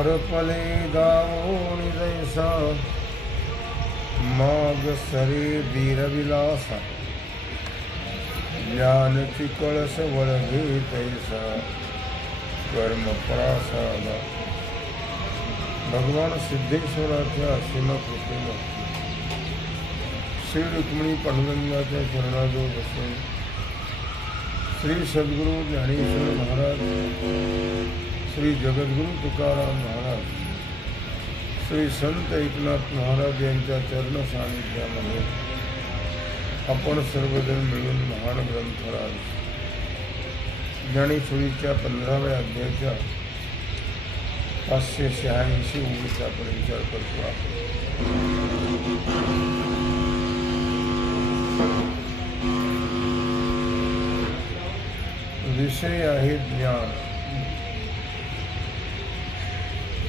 हरपले दावोणी जैसा माग सरे वीरविलासा ज्ञानची कळस वळगे तैसा कर्म प्रासादा। भगवान सिद्धेश्वराच्या असीम कृपेला श्री रुक्मिणी पांडुरंगाच्या चरणाजवळ बसून श्री सद्गुरु ज्ञानेश्वर महाराज, श्री जगद्गुरु तुकाराम महाराज, श्री संत एकनाथ महाराज यांच्या चरण सानिध्यामध्ये आपण सर्वजण मिळून महान ग्रंथराज ज्ञानेश्वरीच्या 15व्या अध्यायाच्या 586 ओळीचा आपण विचार करतो आहोत। विषय आहे ज्ञान।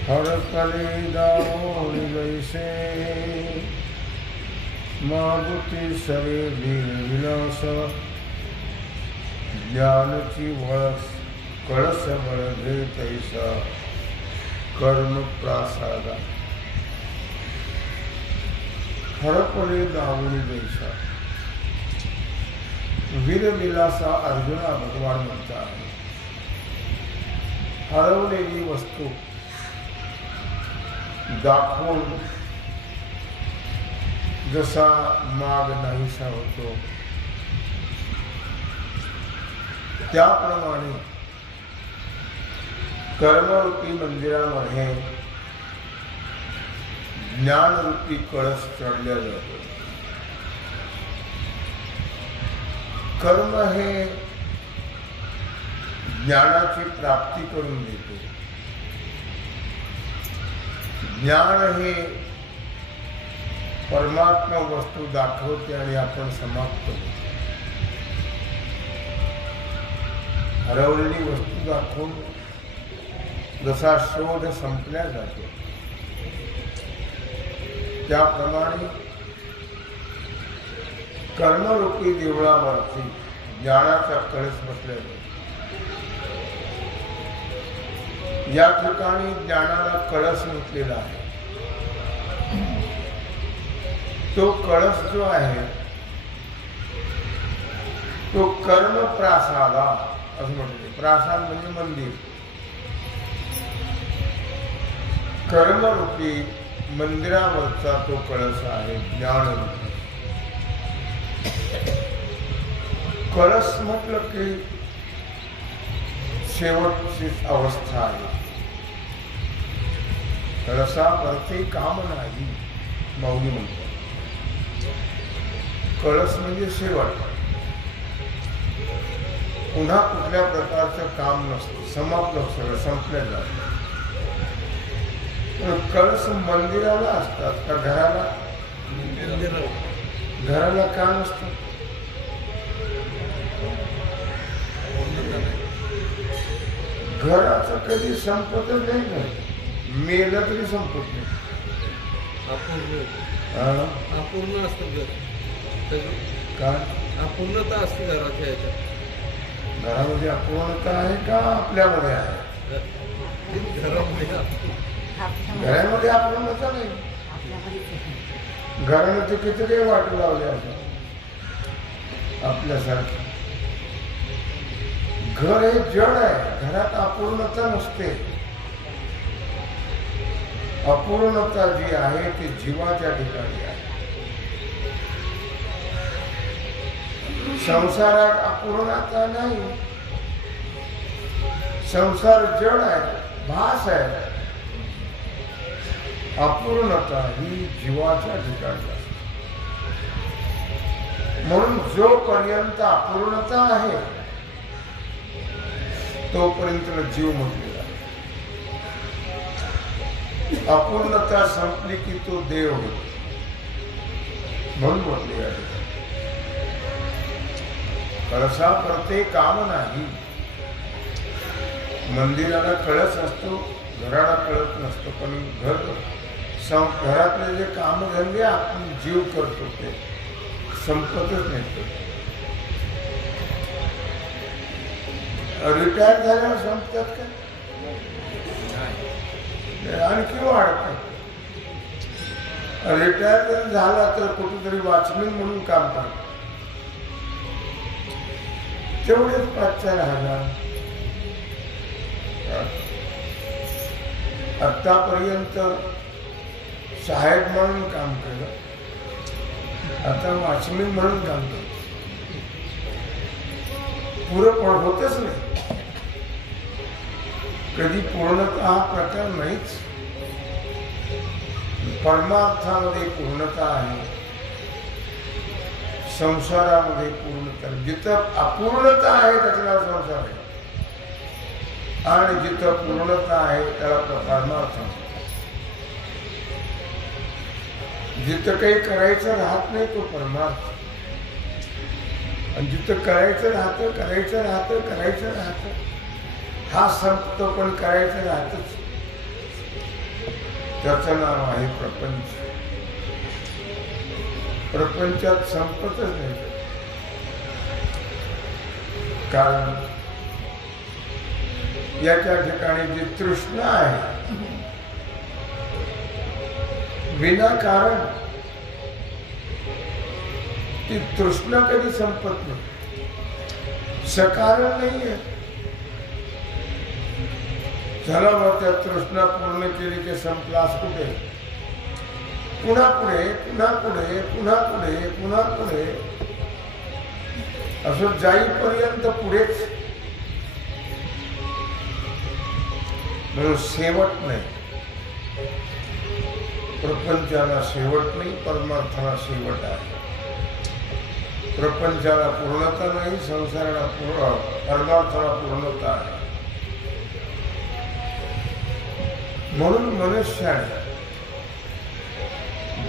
हरपले दावोणी जैसे मागुती सरे वीरविलास ज्ञानची कळस वळगे तैसा कर्म प्रासादा। हरपले दावोणी जैसा वीरविलासा अर्जुना भगवान म्हणतात, हरवलेली वस्तू दाखवून जसा माग नाहीसा होतो त्याप्रमाणे कर्मरूपी मंदिरामध्ये ज्ञानरूपी कळस चढल्या जातो। कर्म हे ज्ञानाची प्राप्ती करून देते, ज्ञान हे परमात्मा वस्तू दाखवते आणि आपण समाप्त होतो। हरवलेली वस्तू दाखवून जसा शोध संपल्या जातो त्याप्रमाणे कर्मरूपी देवळावरती ज्ञानाचा कळस बसला जातो। या ठिकाणी ज्ञानाला कळस म्हटलेला आहे। तो कळस जो आहे तो कर्म प्रासादा असं म्हणते। प्रासाद म्हणजे मंदिर। कर्मरूपी मंदिरावरचा तो कळस आहे ज्ञानरूपी। कळस म्हटलं की शेवटची अवस्था आहे। कळसावरती काम नाही माऊली म्हणतात। कळस म्हणजे शेवट, पुन्हा कुठल्या प्रकारचं काम नसतं, समाप्त सगळं संपल्या जातं। कळस मंदिराला असतात का घराला? घराला का नसतं? घराचं कधी संपतच नाही, मेलं तरी संपत नाही। अपूर्ण असतं घर, काय अपूर्णता असते घराच्या ह्याच्यात। घरामध्ये अपूर्णता आहे का आपल्यामध्ये आहे? घरामध्ये अपूर्णता नाही। घराने ते किती वाट लावले असं आपल्यासारखं। घर हे जड आहे, घरात अपूर्णता नसते। अपूर्णता जी आहे ती जीवाच्या ठिकाणी आहे। संसारात अपूर्णता नाही, संसार जड आहे, भास आहे। अपूर्णता ही जीवाच्या ठिकाणी असते। म्हणून जोपर्यंत अपूर्णता आहे तोपर्यंत जीव म्हटलेला आहे। अपूर्णता संपली की तो देव होतो म्हणून म्हटले आहे। कळसा करते काम नाही। मंदिराला कळस असतो, घराला कळत नसतो, पण घरातले जे काम धंदे आपण जीव करतो ते संपतच नाही। रिटायर झाल्यावर संपतात का? आणखी वाढत. रिटायर जर झाला तर कुठेतरी वॉचमॅन म्हणून काम करतो. तेवढेच 5,000-4,000. आतापर्यंत सहाय्यक म्हणून काम केलं, आता वॉचमॅन म्हणून काम करतो. पुरं पण होतच नाही. कधी पूर्णता हा प्रकार नाहीच. परमार्थामध्ये पूर्णता आहे, संसारामध्ये पूर्णता. जिथं अपूर्णता आहे त्याला संसार आहे, आणि जिथं पूर्णता आहे त्याला परमार्थ. जिथं काही करायचं राहत नाही तो परमार्थ, आणि जिथं करायचं राहतं हा संपतो पण करायचं राहतच. त्याचं नाव आहे प्रपंच. प्रपंचात संपतच नाही. कारण याच्या ठिकाणी जी तृष्णा आहे विनाकारण, ती तृष्णा कधी संपत नाही. सकारण नाहीये. झाला मग त्या तृष्णा पूर्ण केली की संपलास कुठे? पुन्हा पुढे, पुन्हा पुढे, पुन्हा पुढे, पुन्हा पुढे, असं जाईपर्यंत पुढेच. म्हणून शेवट नाही. प्रपंचाला शेवट नाही, परमार्थाला शेवट आहे. प्रपंचाला पूर्णता नाही, संसाराला परमार्थाला पूर्णता आहे. म्हणून मनुष्याने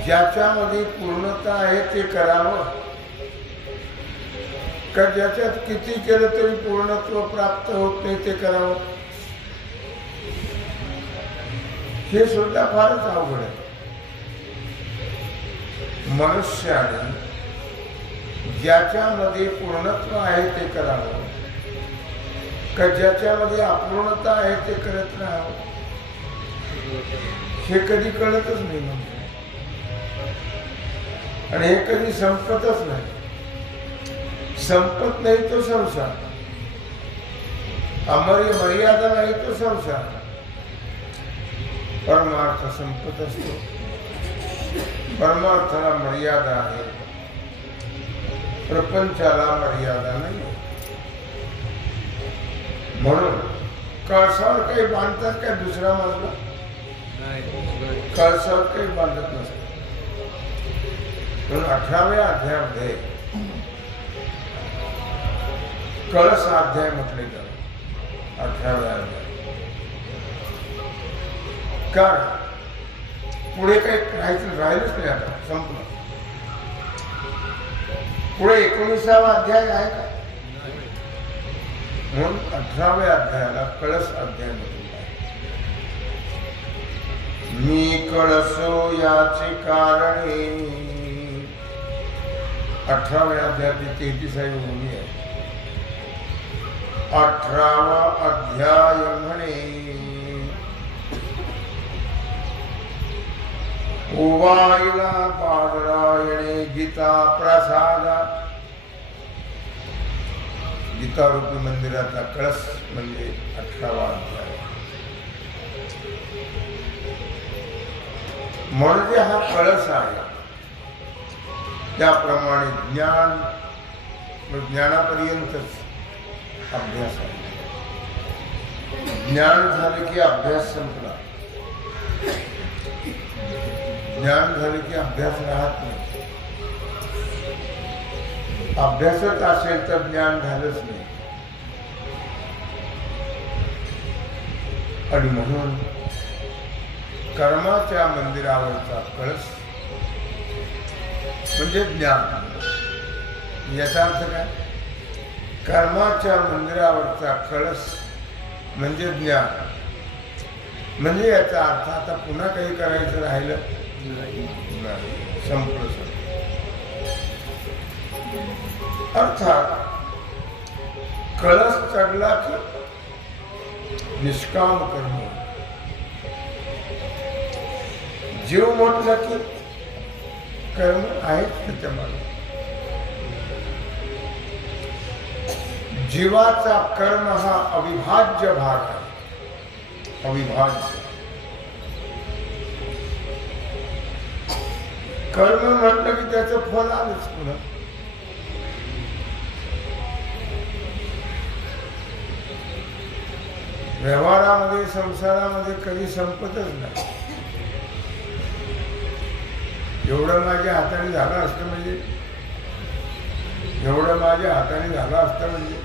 ज्याच्यामध्ये पूर्णता आहे ते करावं, का ज्याच्यात किती केलं तरी पूर्णत्व प्राप्त होत नाही ते करावं. हे सुद्धा फारच अवघड आहे. मनुष्याने ज्याच्यामध्ये पूर्णत्व आहे ते करावं, का ज्याच्यामध्ये अपूर्णता आहे ते करत राहावं. हे कधी कळतच नाही म्हणजे, आणि हे कधी संपतच नाही. संपत नाही तो संसार, मर्यादा नाही तो संसार. परमार्थ संपत असतो. परमार्थाला मर्यादा आहे, प्रपंचाला मर्यादा नाही. म्हणून कळसावर काही बांधतात काय दुसरा मजला? कळसावर काही बांधत नसतात. म्हणून 18व्या अध्यायामध्ये कळस अध्याय म्हटले जातात. 18व्या अध्याय. कारण पुढे काही राहिलंच नाही, आता संपलं. पुढे 19वा अध्याय आहे का? म्हणून 18व्या अध्यायाला कळस अध्याय म्हटले. मी कळसो याचे कारणे. 18व्या अध्यायाची 33वी ओळी आहे. 18वा अध्याय म्हणे, ओवायला बादरायणे गीता प्रसादा. गीता रूपी मंदिराचा कळस म्हणजे 18वा अध्याय. म्हणजे हा कळस आहे. त्याप्रमाणे ज्ञान, ज्ञानापर्यंतच अभ्यास आहे. ज्ञान झाले की अभ्यास संपला. ज्ञान झाले की अभ्यास राहत नाही. अभ्यासच असेल तर ज्ञान झालंच नाही. आणि म्हणून कर्माच्या मंदिरावरचा कळस म्हणजे ज्ञान. याचा अर्थ काय? कर्माच्या मंदिरावरचा कळस म्हणजे ज्ञान. म्हणजे याचा अर्थ आता पुन्हा काही करायचं राहिलं नाही, संपलं. अर्थात कळस चढला की निष्काम कर्म, जीव म्हटलं की कर्म आहेत त्याच्यामध्ये. जीवाचा कर्म हा अविभाज्य भाग आहे, अविभाज्य. कर्म म्हटलं की त्याचं फल आलंच पुन्हा. व्यवहारामध्ये संसारामध्ये कधी संपतच नाही. एवढं माझ्या हाताने झालं असतं म्हणजे, एवढं माझ्या हाताने झालं असतं म्हणजे,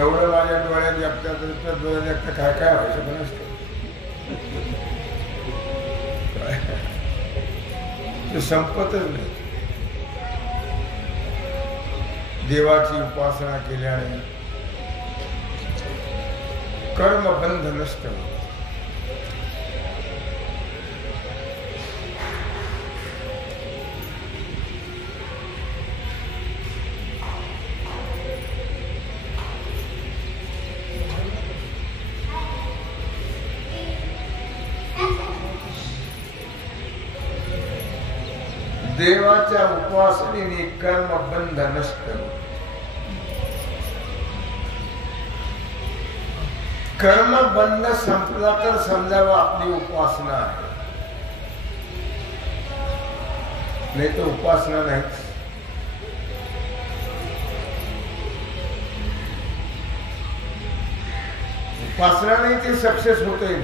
एवढं माझ्या डोळ्यात जगतात डोळ्यात जगता काय काय व्हायचं पण असतं. ते संपतच नाही. देवाची उपासना केल्याने कर्मबंध नष्ट होतं. देवाच्या उपासनेने कर्मबंध नष्ट होतं. कर्मबंध संपला तर समजावं आपली उपासना आहे, नाही तर उपासना नाहीच. उपासना नाही ती सक्सेस होते.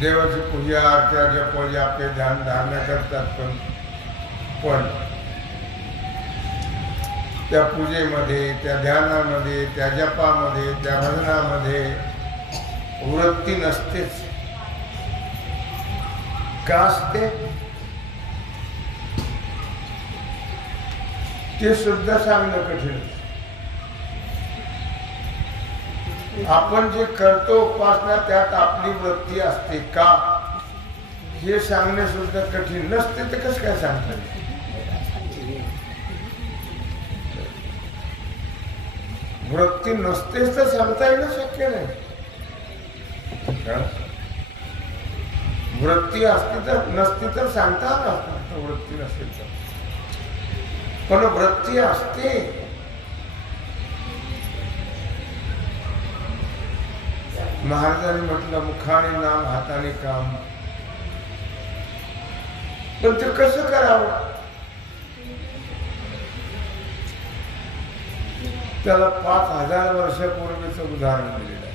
देवाची पूजा अर्चा जप आपले ध्यान धारणा करतात, पण त्या पूजेमध्ये, त्या ध्यानामध्ये, त्या जपामध्ये, त्या भजनामध्ये वृत्ती नसतेच. का असते ते सुद्धा सांगणं कठीण. आपण जे करतो उपासना त्यात आपली वृत्ती असते का हे सांगणे सुद्धा कठीण. नसते तर कसं काय सांगतात. वृत्ती नसतेच तर सांगता येणं शक्य नाही. वृत्ती असती तर नसती तर सांगता आलं. वृत्ती नसते तर, पण वृत्ती असते. महाराजांनी म्हटलं मुखाने नाम हाताने काम. पण ते कसं करावं त्याला 5000 वर्षापूर्वीचं उदाहरण दिलेलं आहे.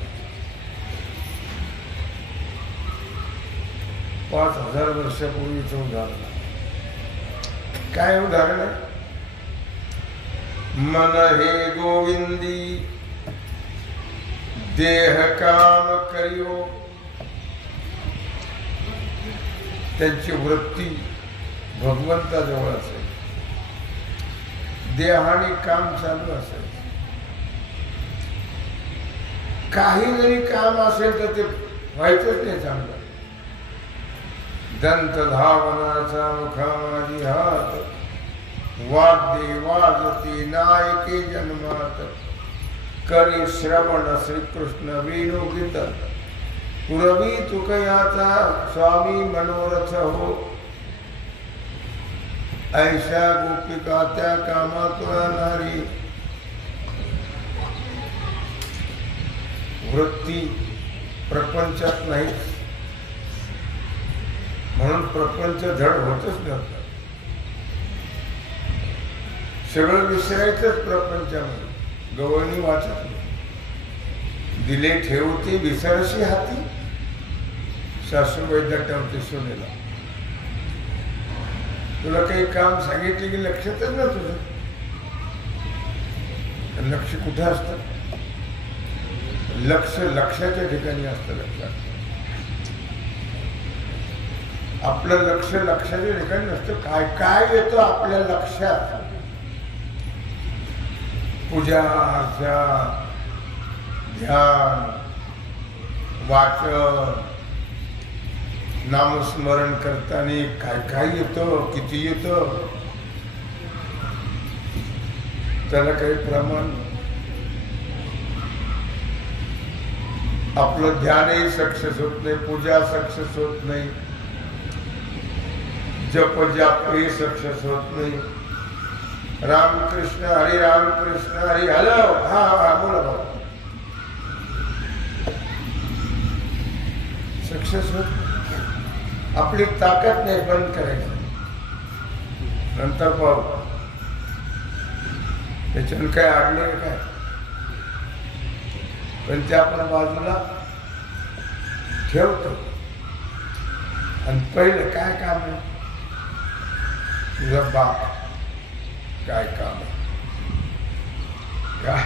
5000 वर्षापूर्वीचं उदाहरण. काय उदाहरण आहे. मन हे गोविंदी देह काम करियो. त्यांची वृत्ती भगवंताजवळ असेल, देहाने काम चालू असेल. काही जरी काम असेल तर ते व्हायचंच नाही चांगलं. दंत धावनाचा मुखामाजी हात, वाद्ये वाजती नायके जन्मात, करी श्रवण श्रीकृष्ण वेणू गीत, पुरवी तुकयाचा स्वामी मनोरथ हो. ऐशा गोपिका त्या कामातुळा नारी. वृत्ती प्रपंचात नाही, म्हणून प्रपंच धड होतच नव्हतं. सगळं विसरायचंच प्रपंचामध्ये. गवळणी वाचत दिले ठेवते विसरशी हाती, सासूबाई दटवते सोनेला. तुला काही काम सांगितले की लक्षातच ना तुझं. लक्ष कुठं असतं. लक्ष लक्षाच्या ठिकाणी असतं. लक्षात आपलं लक्ष लक्षाच्या ठिकाणी नसतं. काय काय येतं आपल्या लक्षात. पूजा अर्चा ध्यान वाचन नामस्मरण करताना काय काय येतं, किती येतं त्याला काही प्रमाण. आपलं ध्यानही सक्सेस होत नाही, पूजा सक्सेस होत नाही, जप जापही सक्सेस होत नाही. रामकृष्ण हरी, रामकृष्ण हरी. हॅलो, हा हा बोला बाबा. सक्सेस होत नाही. आपली ताकद नाही बंद करायची, नंतर पाहू. त्याच्यानं काय अडले काय, पण ते आपण बाजूला ठेवतो. आणि पहिलं काय काम आहे, तुझा बाप काय काम आहे काय,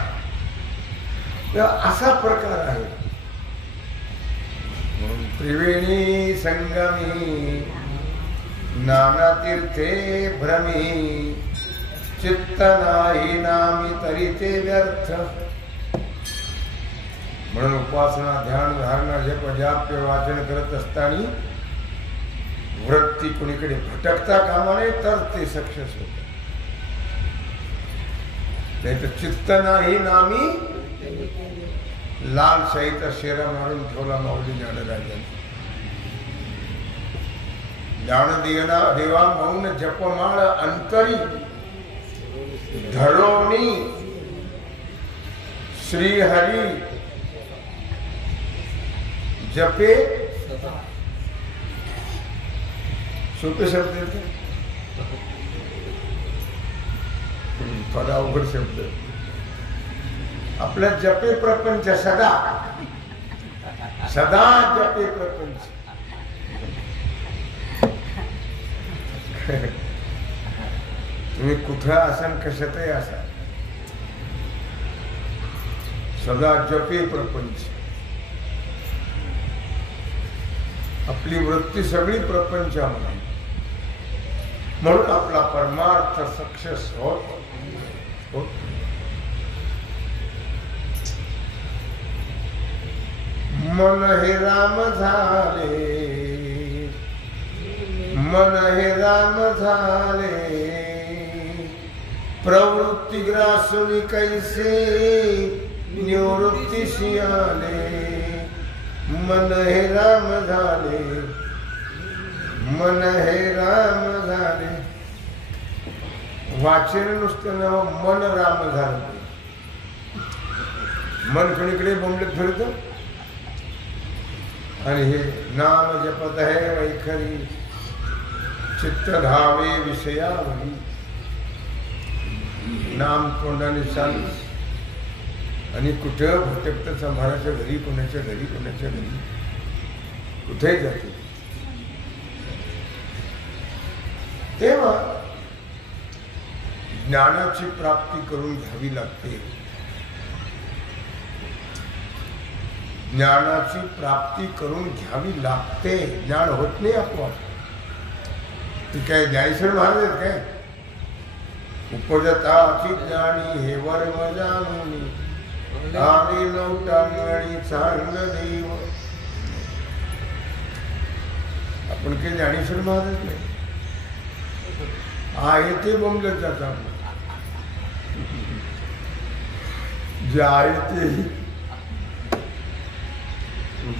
असा प्रकार आहे. त्रिवेणी संगमी नाना तीर्थे भ्रमी, चित्त नाही नामी तरी ते व्यर्थ. म्हणून उपासना, ध्यान, धारणा, जप, जाप्य, वाचन करत असताना वृत्ती कुणीकडे भटकता कामा नये, तर ते सक्सेस होत. नाही तर चित्त नाही नामी, लाल शाहीचा शेरा मारून ठेवला माऊली ज्ञानराजांनी. ज्ञान देवा मौन जपमाळ अंतरी, धरोणी श्रीहरी जपे. सोपे शब्द येते, थोडा अवघड शब्द. आपला जपे प्रपंच सदा, सदा जपे प्रपंच. तुम्ही कुठं असाल, कशातही असाल, सदा जपे प्रपंच. आपली वृत्ती सगळी प्रपंचामध्ये, म्हणून आपला परमार्थ सक्सेस होत. मन हे राम झाले, मन हे राम झाले, प्रवृत्ती ग्रासुनी कैसे निवृत्तीशी आले. मन हे राम झाले, मन हे राम झाले. वाचन नुसतं नाव मन राम झालं. मन कोणीकडे बोंबलत फिरतो आणि हे नाम जपत है वैखरी, चित्त धावे विषयावरी. नाम तोंडाने चालू आणि कुठं भटकत, संभाराच्या घरी, कोणाच्या घरी, कोणाच्या घरी, कुठेही जाते. तेव्हा ज्ञानाची प्राप्ती करून घ्यावी लागते. ज्ञानाची प्राप्ती करून घ्यावी लागते. ज्ञान होत नाही आपोआप. ती काय ज्ञानेश्वर महाराज आहेत काय, उपजताची ज्ञानी हे वर्म जाणून, आले नवटांगणी चांगल देव. आपण काही ज्ञानेश्वर महाराज नाही आहे, ते बोंबलत जातात. जे आहे ते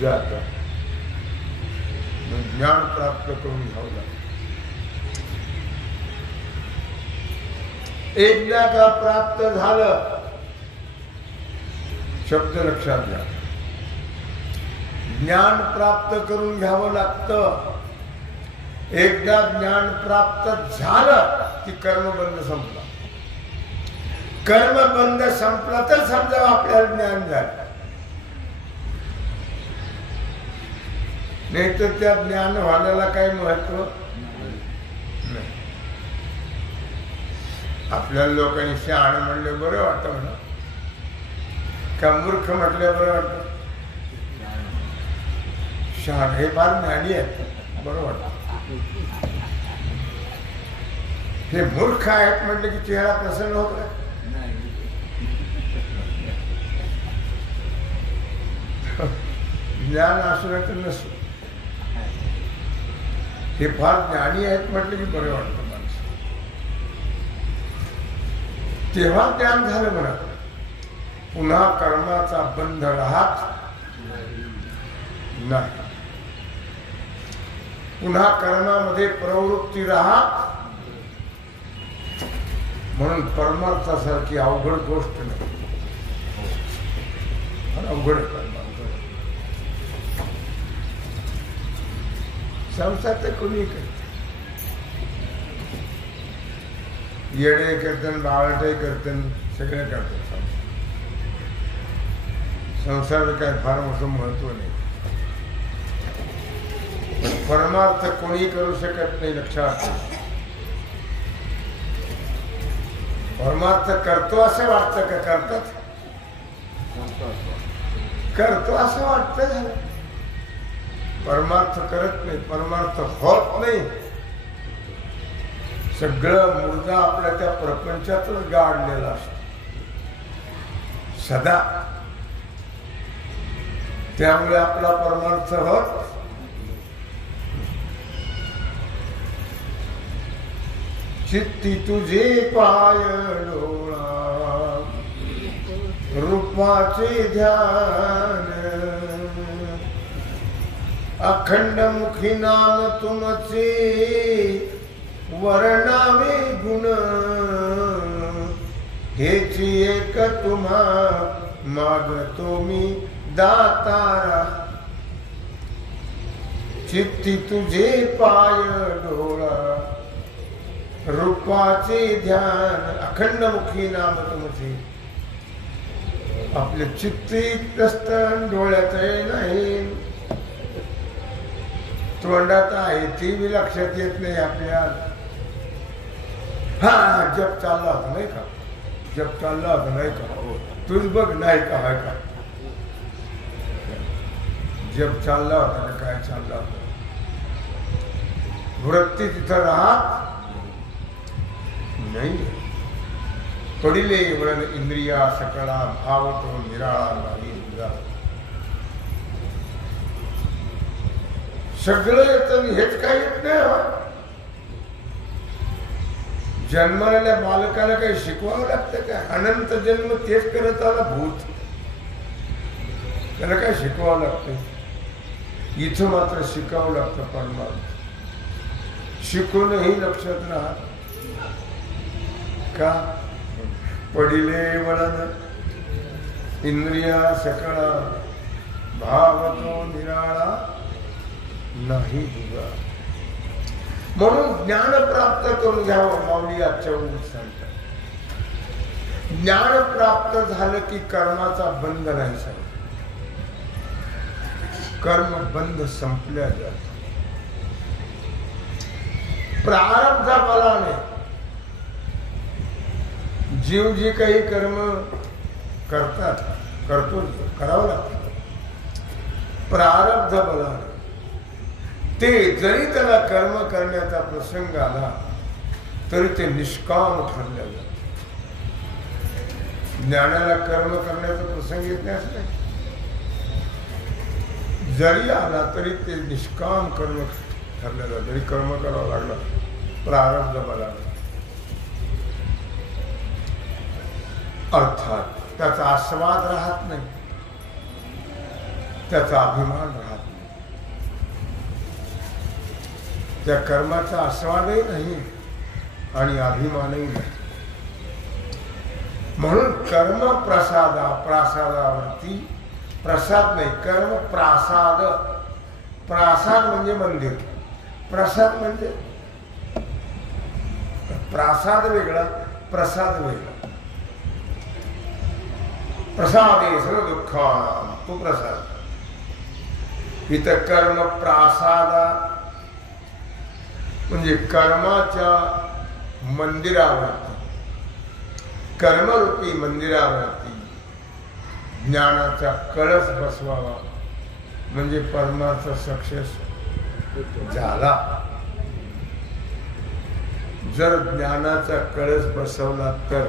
जाता. ज्ञान प्राप्त करून घ्यावं लागतं. एकदा का प्राप्त झालं, शब्द लक्षात घ्या, ज्ञान प्राप्त करून घ्यावं लागतं. एकदा ज्ञान प्राप्त झालं की कर्मबंध संपला. कर्मबंध संपला तर समजा आपल्याला ज्ञान झालं. नाही तर त्या ज्ञान व्हायला काही महत्व नाही. आपल्या लोकांनी शहाण म्हणले बरं वाटतं म्हणा, का मूर्ख म्हटलं बरं वाटतं. शहाण हे फार ज्ञानी आहेत, बरं वाटतं. हे मूर्ख आहेत म्हटलं की चेहरा प्रसन्न होत नाही. ज्ञान असलं तर नसतं. हे फार ज्ञानी आहेत म्हटलं की बरं वाटतं माणसं. तेव्हा ज्ञान झालं म्हणा. पुन्हा कर्माचा बंध राहत नाही. पुन्हा कर्मामध्ये प्रवृत्ती राहा, म्हणून परमार्थासारखी अवघड गोष्ट नाही. अवघड आहे कर्म, संसार तर कोणी करते. येडे कीर्तन, बावटे कीर्तन सगळे करतात. संसार काय फार मोठं महत्व नाही. परमार्थ कोणी करू शकत नाही, लक्षात. परमार्थ करतो असं वाटतं का? करतात, करतो असं वाटतं. परमार्थ करत नाही, परमार्थ होत नाही. सगळं मुर्दा आपल्या त्या प्रपंचातच गाडलेला असतो सदा. त्यामुळे आपला परमार्थ होत. चित्ती तुझे पाय डोळा, रूपाचे ध्यान, अखंड मुखी नाम तुमचे, वर्णावे गुण, हेची एक तुम्हा मागतो मी दातारा. चित्ती तुझे पाय डोळा, रूपाचे ध्यान, अखंड मुखी नाम तुमचे. आपले चित्तीत असतं, डोळ्यात नाही, तोंडात आहे, ती बी लक्षात येत नाही आपल्या. हा जप चालला होता नाही का? जप चालला होता नाही का? तूच बघ नाही का? आहे का? जप चालला होता ना? काय चालला होता? वृत्ती तिथं राहत नाही. पडिले वळण इंद्रिया सकळा, भाव तो निराळा नाही. सगळं येतं, हेच काही येत नाही. जन्माला बालकाला काही शिकवावं लागतं का? अनंत जन्म तेच करत आला भूत, त्याला काय शिकवावं लागतं? इथं मात्र शिकावं लागतं. परमार्थ शिकूनही लक्षात राहत का? पडिले वळण इंद्रिया सकळा, भाव तो निराळा नाही तुझा. म्हणून ज्ञान प्राप्त करून घ्यावं. माऊली आजच्या वेळी सांगतात, ज्ञान प्राप्त झालं की कर्माचा बंध नाही. सांग, कर्म बंध संपल्या जात. प्रारब्ध बलाने जीव जे काही कर्म करतात, करतो, करावं लागतं. प्रारब्ध बलाने ते जरी त्याला कर्म करण्याचा प्रसंग आला तरी ते निष्काम ठरलं जातं. ज्ञानाला कर्म करण्याचा प्रसंग येत नाही असं नाही. जरी आला तरी ते निष्काम कर्म ठरलं जातं. जरी कर्म करावं लागलं प्रारब्ध बलाने. अर्थात त्याचा आस्वाद राहत नाही, त्याचा अभिमान राहत नाही. त्या कर्माचा आस्वादही नाही आणि अभिमानही नाही. म्हणून कर्म प्रासादावरती, प्रसाद नाही, कर्म प्रासाद. प्रासाद म्हणजे मंदिर, प्रसाद म्हणजे प्रासाद वेगळा, प्रसाद वेगळा. प्रसादे सर्व दुःखानां तो प्रसाद. इथं कर्म प्रासादा म्हणजे कर्माच्या मंदिरावरती, कर्मरूपी मंदिरावरती ज्ञानाचा कळस बसवावा. म्हणजे परमार्थ सक्सेस झाला. जर ज्ञानाचा कळस बसवला तर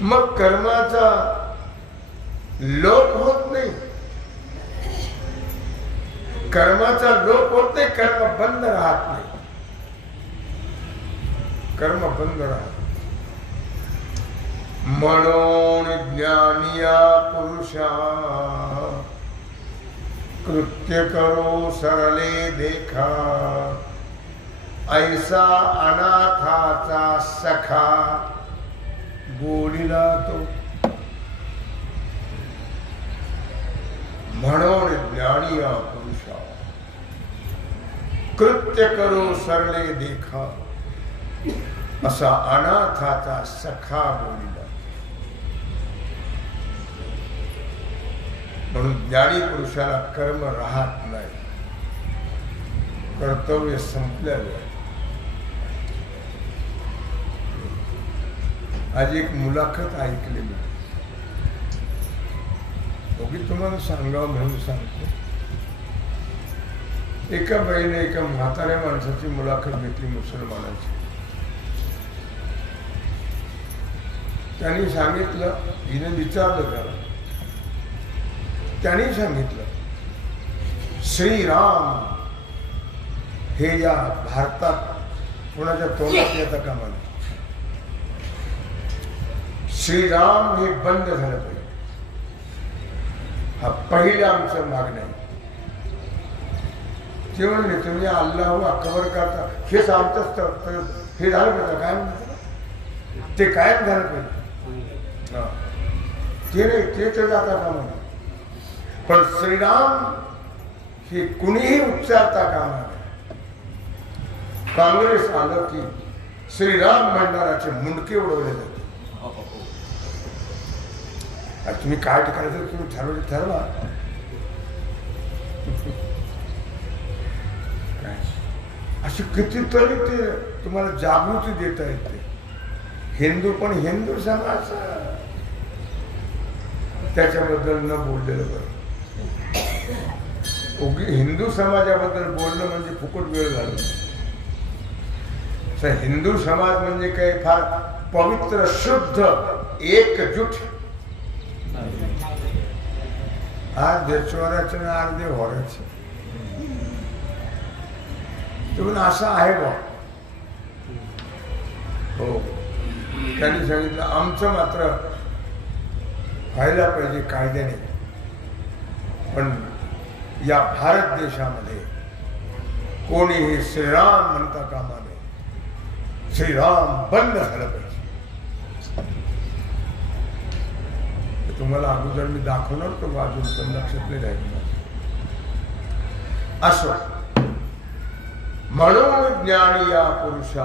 मग कर्माचा लोप होत नाही. कर्माचा लोप होत नाही, कर्म बंद राहत नाही. कर्म बंद राहत. म्हणून ज्ञानिया पुरुषा कृत्य करो सरले देखा, ऐसा अनाथाचा सखा बोलिला तो. म्हणून ज्ञानिया पुरुषा कृत्य करो सरले देखा, असा अनाथाचा सखा बोलिला. म्हणून ज्ञानी पुरुषाला कर्म राहत नाही, कर्तव्य संपल्यावर. आज एक मुलाखत ऐकली मी, तुम्हाला सांगावं म्हणून सांगतो. एका बाईने एका म्हाताऱ्या माणसाची मुलाखत घेतली, मुसलमानाची. त्यांनी सांगितलं, हिने विचारलं त्याला, त्यांनी सांगितलं श्रीराम हे या भारतात कोणाच्या तोंडात येतं का मला. श्रीराम हे बंद झालं पाहिजे, हा पहिला आमचं मागणं आहे. ते म्हणले तुम्ही अल्लाह अकबर करता, हेच आमचं हे झालं पाहिजे, काय म्हणतात ते कायम झालं पाहिजे. ते नाही, ते तर जाता का म्हणा, पण श्रीराम हे कुणीही उच्चारता कामा नये. काँग्रेस आलं की श्रीराम म्हणणाराचे मुंडके उडवले जाते. तुम्ही काय करायचं तुम्ही ठरवा. अशी कितीतरी ते तुम्हाला जागृती देता येते. हिंदू पण हिंदू समाज त्याच्याबद्दल न बोललेलं बरं. हिंदू समाजाबद्दल बोलणं म्हणजे फुकट वेळ घालवणं. हिंदू समाज म्हणजे काही फार पवित्र शुद्ध एकजूट. अर्धे चोराचे ना अर्धे होराचे, तुम्ही असं आहे बा. हो, त्यांनी सांगितलं आमचं मात्र व्हायला पाहिजे कायद्याने, पण या भारत देशामध्ये कोणीही श्रीराम म्हणता कामा नये. श्रीराम बंद झालं पाहिजे. तुम्हाला अगोदर मी दाखवणार तो अजून पण लक्षात नाही राहिलं. असो, म्हणून ज्ञानी या पुरुषा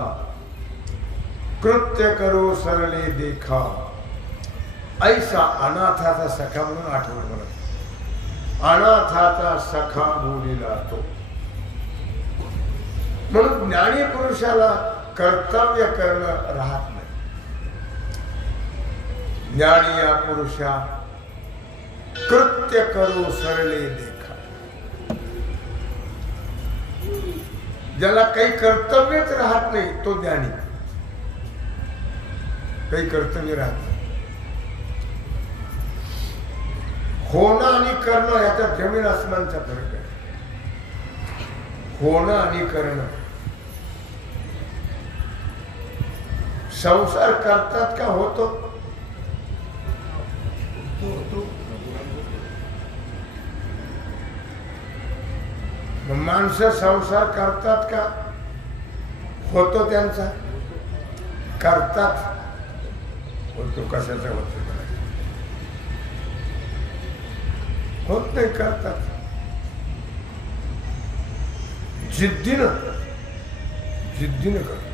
कृत्य करो सरले देखा, ऐसा अनाथाचा सखा म्हणून आठवण मला. अनाथाचा सखा बोलिला तो. म्हणून ज्ञानी पुरुषाला कर्तव्य करणं राहत नाही. ज्ञानी या पुरुषा कृत्य करो सरले देखा, ज्याला काही कर्तव्यच राहत नाही तो ज्ञानी. काही कर्तव्य राहत नाही. होणं आणि करणं याच्यात जमीन आसमानचा फरक आहे. होणं आणि करणं. संसार करतात का होतो? माणसं संसार करतात का होतो? त्यांचा करतात. होतो कशाचा होतो? होत नाही. करतात जिद्दीनं करतात.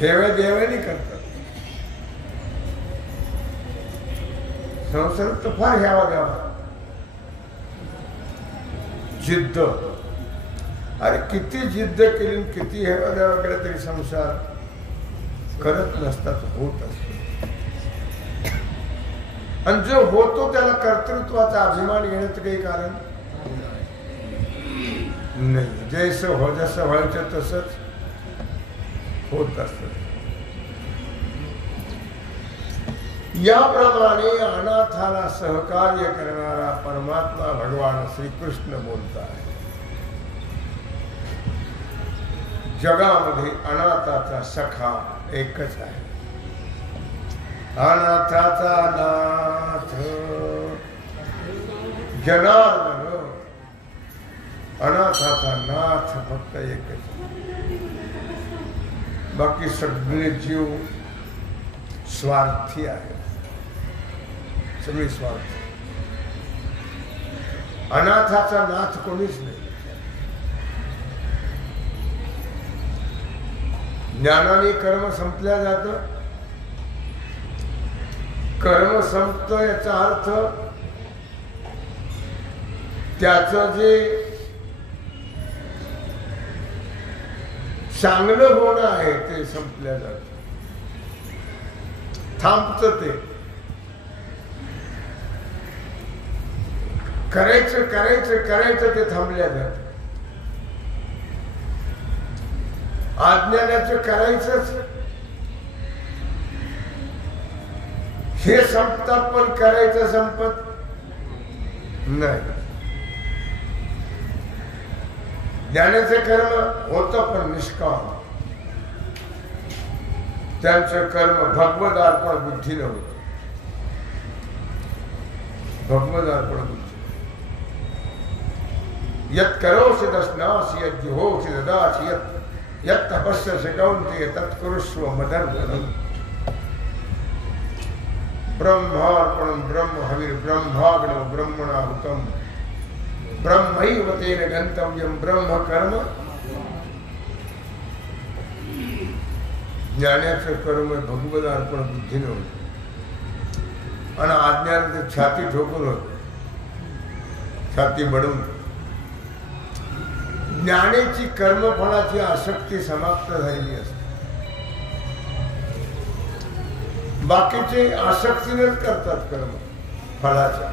हेवे देवानी करतात. संसार तर फार ह्यावा द्यावा. जिद्द. अरे किती जिद्द केली, किती हेवा द्यावा केला तरी संसार करत नसतात, होत असतो. आणि जो होतो त्याला कर्तृत्वाचा अभिमान घेण्याचं काही कारण नाही. जैसं हो जसं व्हायचं तसंच होत असत. याप्रमाणे अनाथाला सहकार्य करणारा परमात्मा भगवान श्रीकृष्ण बोलता आहे. जगामध्ये अनाथाचा सखा एकच आहे. अनाथाचा नाथ जनार्दन, अनाथाचा नाथ फक्त एकच. बाकी सगळे जीव स्वार्थी आहेत, सगळे स्वार्थी. अनाथाचा नाथ कोणीच नाही. ज्ञानाने कर्म संपल्या जातं. कर्म संपतं याचा अर्थ त्याचं जे चांगलं होणं आहे ते संपल्या जातं, थांबतं. ते करायचं करायचं करायचं ते थांबल्या जातं. अज्ञानाचं करायचंच हे संपतात, पण करायचं संपत नाही. ज्ञानाचं कर्म होतं पण निष्काम. त्यांचं कर्म भगवद अर्पण बुद्धीनं होतं. भगवद अर्पण बुद्धी. यत् करोषि दस्नासि यत् जुहोषि ददासि यत् तपस्यसि कौन्तेय तत्कुरुष्व मदर्पणम्. ब्रह्मार्पणं ब्रह्म हविर् ब्रह्माग्नौ ब्रह्मणाहुतम् ब्रह्मैव तेन गन्तव्यं ब्रह्म कर्म. ज्ञानाचं कर्म भगवद अर्पण बुद्धीनं होतं आणि अज्ञानाचं छाती ठोकून होतं, छाती बडवून. ज्ञानाची कर्मफळाची आसक्ती समाप्त झालेली असते. बाकीचे आसक्तीनेच करतात कर्म फळाच्या.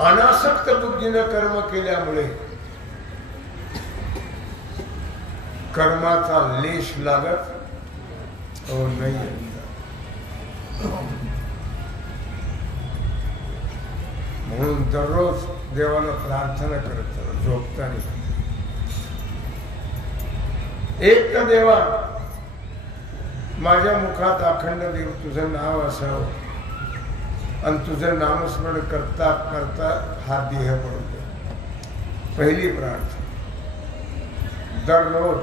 अनासक्त बुद्धीनं कर्म केल्यामुळे कर्माचा लेश लागत नाही. म्हणून दररोज देवाला प्रार्थना करत चला झोपताना. एक तर देवा माझ्या मुखात अखंड देव तुझं नाव असावं आणि तुझं नामस्मरण करता करता हा देह पडतो. पहिली प्रार्थना दररोज.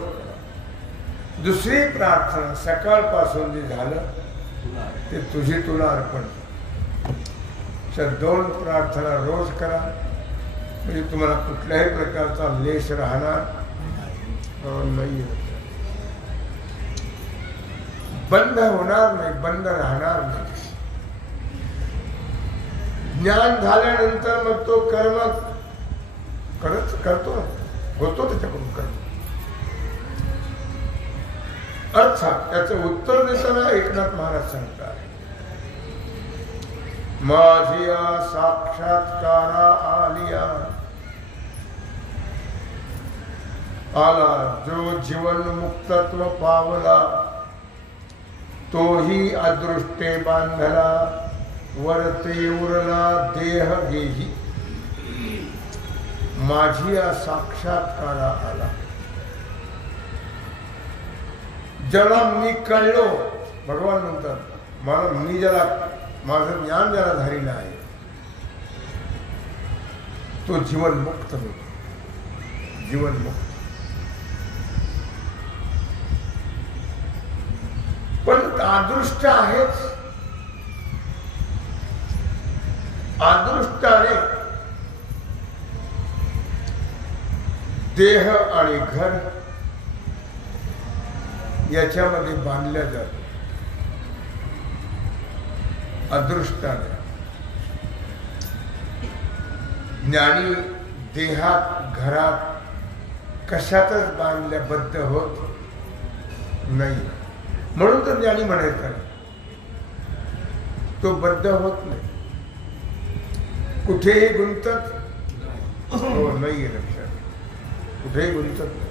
दुसरी प्रार्थना सकाळपासून जे झालं ते तुझी तुला अर्पण. तर 2 प्रार्थना रोज करा म्हणजे तुम्हाला कुठल्याही प्रकारचा लेश राहणार नाही. बंद होणार नाही, बंद राहणार नाही. ज्ञान झाल्यानंतर मग तो कर्म करतो, होतो त्याच्याकडून कर्म. अर्थात त्याचं उत्तर देताना एकनाथ महाराज सांगतात, माझिया साक्षात्कारा आलिया आला जो जीवन मुक्तत्व पावला तोही अदृष्टे बांधला वरते उरला देह गेही. माझिया साक्षात्कारा आला. ज्याला मी कळलो, भगवान म्हणतात मला मी ज्याला माझं ज्ञान ज्याला झालेलं आहे तो जीवन मुक्त होतो. जीवन मुक्त. पण अदृष्ट आहेच. अदृष्टाने देह आणि घर याच्यामध्ये बांधल्या जात. अदृष्टाने. ज्ञानी देहात घरात कशातच बांधल्याबद्ध होत नाही. म्हणून तर ज्ञानी म्हणायचं तो बद्ध होत नाही, कुठेही गुंतत नाही. लक्षात कुठेही गुंतत नाही.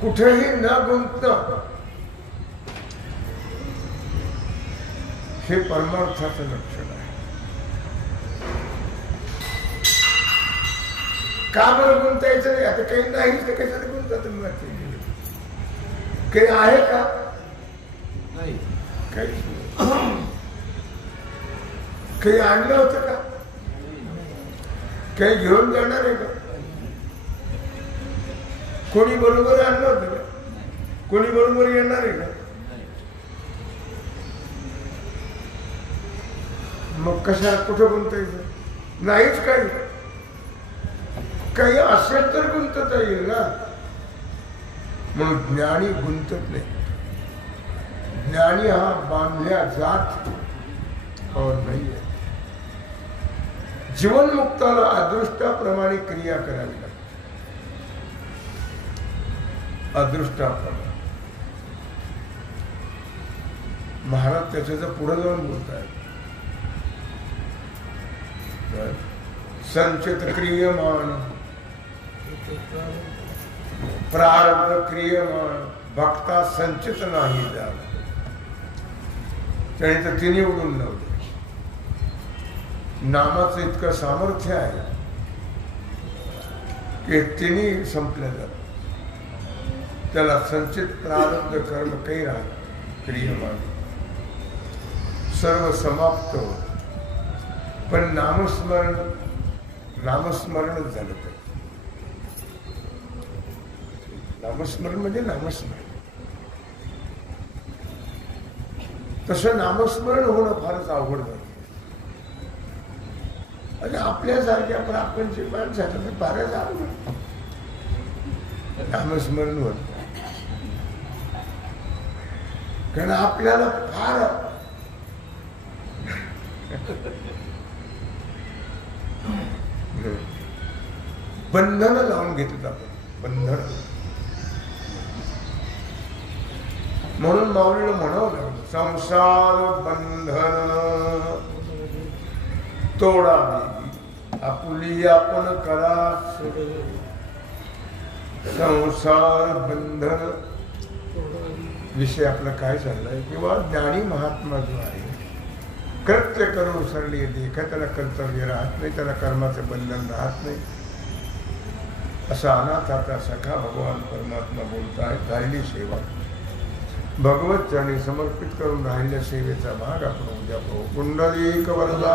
कुठेही न गुंतणं हे परमार्थाचं लक्षण आहे. का बरं गुंतायचं नाही? आता काही नाही तर कशाला गुंतत काही आहे का? नाही. काही आणलं होतं का? काही घेऊन जाणार आहे का? कोणी बरोबर आणलं होतं का? कोणी बरोबर येणार आहे का? मग कशा कुठं गुंतायचं? नाहीच काही असेल तर गुंतता येईल ना. म्हणून ज्ञानी गुंतत नाही. ज्ञानी हा बांधल्या जात और नाही आहे. जीवनमुक्ताला अदृष्टाप्रमाणे क्रिया करावी लागते. अदृष्टाप्रमाणे. महाराज त्याच्या पुढे जाऊन बोलताय. संचित क्रियमान प्रारब्ध क्रियमान भक्ता संचित नाही झाला. त्याने तर तिने उडून लावले. नामाचं इतकं सामर्थ्य आहे की तिने संपल्या जात. त्याला संचित प्रारब्ध कर्म काही राहत क्रियमान सर्व समाप्त होत. पण नामस्मरणच झालं पाहिजे. नामस्मरण म्हणजे नामस्मरण. तसं नामस्मरण होणं फारच अवघड झालं. आणि आपल्यासारख्या प्रापंचिक माणसाला तर फारच अवघड नामस्मरण होत. कारण आपल्याला फार बंधन लावून घेतात आपण. बंधन म्हणून माऊलीला म्हणावं लागलं संसार बंधन तोडावी आपुली आपण करा. संसार बंधन विषय आपला काय चाललाय? किंवा ज्ञानी महात्मा जो आहे कृत्य करून सरली देखा त्याला कर्तव्य राहत नाही. त्याला कर्माचं बंधन राहत नाही. असा अनाथाचा सखा भगवान परमात्मा बोलतायत. राहिली सेवा भगवत चरणी समर्पित करून राहिल्या सेवेचा भाग आपण उद्या पाहू. कुंडलिक वरदा